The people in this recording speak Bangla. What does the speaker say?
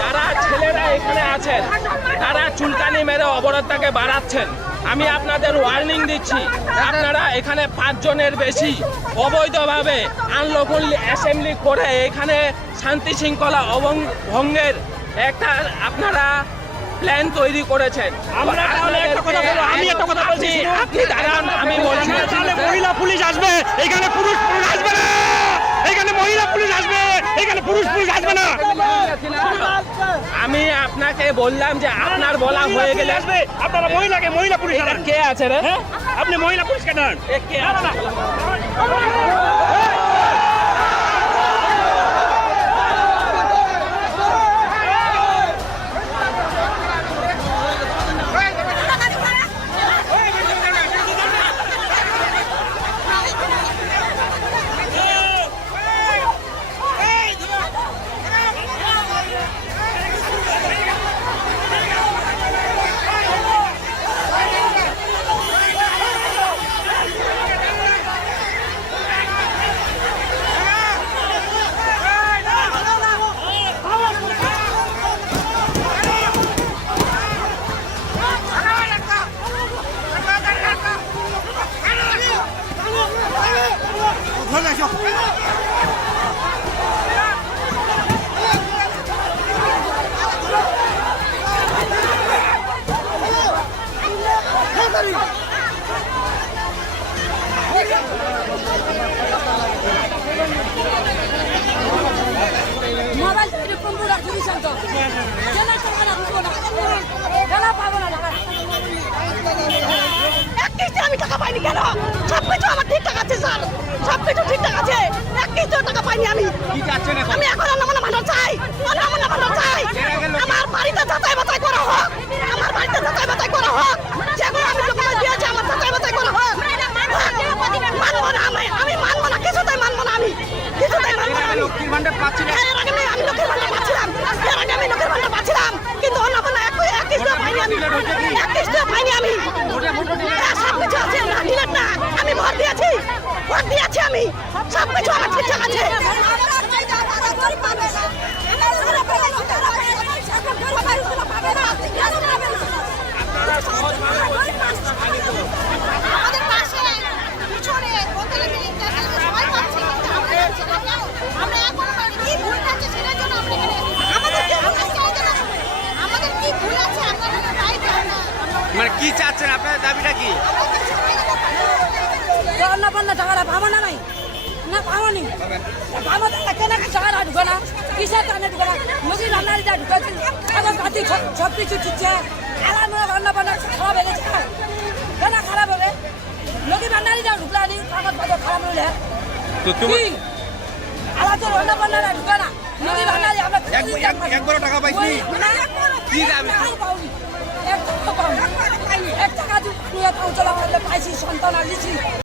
যারা ছেলেরা এখানে আছেন তারা চুলকানি মেরে অবরোধটাকে বাড়াচ্ছেন। আমি আপনাদের ওয়ার্নিং দিচ্ছি, আপনারা এখানে 5 জনের বেশি অবৈধভাবে আনলফুল অ্যাসেম্বলি করে এখানে শান্তি শৃঙ্খলা ভঙ্গের একটা আপনারা প্ল্যান তৈরি করেছেন। আমি একটা কথা বলছি, আপনি দাঁড়ান, আমি বলছি তাহলে মহিলা পুলিশ আসবে, এখানে পুরুষ আসবে না। এখানে মহিলা পুলিশ আসবে, এখানে পুরুষ আসবে না। আমি আপনাকে বললাম যে আপনার বলা হয়ে গেলে আসবে, আপনারা মহিলা পুলিশ আনেন। কে আছে রে? আপনি মহিলা পুলিশ কেন আনেন? কে আছে? মোবাইল থেকে কম্পিউটার ডিভিশন তো জানা টাকা না বুঝবো না জানা পাবো না টাকা এক কিস্তি আমি টাকা পাইনি কেন? সবকিছু আমার ঠিকঠাক আছে স্যার, সবকিছু ঠিকঠাক আছে, এক কিস্তিও টাকা পাইনি আমি। আমি এখন অন্নপূর্ণা ভান্ডার চাই, অন্নপূর্ণা ভান্ডার চাই। আমার বাড়িতে যাচাই বাছাই করা হোক, আমার বাড়িতে যাচাই বাছাই করা হোক, যেগুলো আমি ডকুমেন্ট দিয়েছি আমার যাচাই বাছাই করা হোক। মানবো না, আমি মানবো না, কিছুতেই মানবো না, আমি কিছুতেই মানবো না। লক্ষ্মীর ভান্ডার পাচ্ছি না। এর আগে আমি লক্ষ্মীর ভান্ডার পাচ্ছিলাম, এর আগে আমি লক্ষ্মীর ভান্ডার পাচ্ছিলাম, কিন্তু অন্নপূর্ণা এক কিস্তিও পাইনি আমি, এক কিস্তিও পাইনি আমি। সবকিছু আছে না, ডিলেট না, আমি ভোট দিয়েছি আমি, সবকিছু আমার ঠিকঠাক আছে। আমাদের পাশে পিছনে বলতে গেলে সবাই পাচ্ছে, কিন্তু আমরা যাচ্ছি না কেন? আমরা এখন পাইনি, কি ভুল আছে সেটার জন্য আমরা এখানে আমাদের কি ভুল আছে আমাদের কি ভুল আছে আমরা তাই জানি না। মানে কি চাচ্ছেন, আপনার দাবিটা কি? অন্নপূর্ণা টাকাটা পাবো না নাই না পাবনি, পাবো তো কেন টাকাটা ঢুকে না, কিসের টাকা ঢুকে না? নদীর রান্নারিটা ঢুকেছে, কাগজ পাতি সব কিছু ঠিকছে, আমার অন্নপূর্ণা খারাপ হয়ে গেছে, কেন খারাপ হবে? নদীর রান্নারিটা ঢুকলা নি, কাগজ পাতি খারাপ হলে তো তুমি আমার তো অন্নপূর্ণা ঢুকে না, নদীর রান্নারি আমরা একবারও টাকা পাইছি কি দাবি পাওনি, এক টাকা পাইনি, এক টাকা দিয়ে পাইছি সন্তান আর লিছি।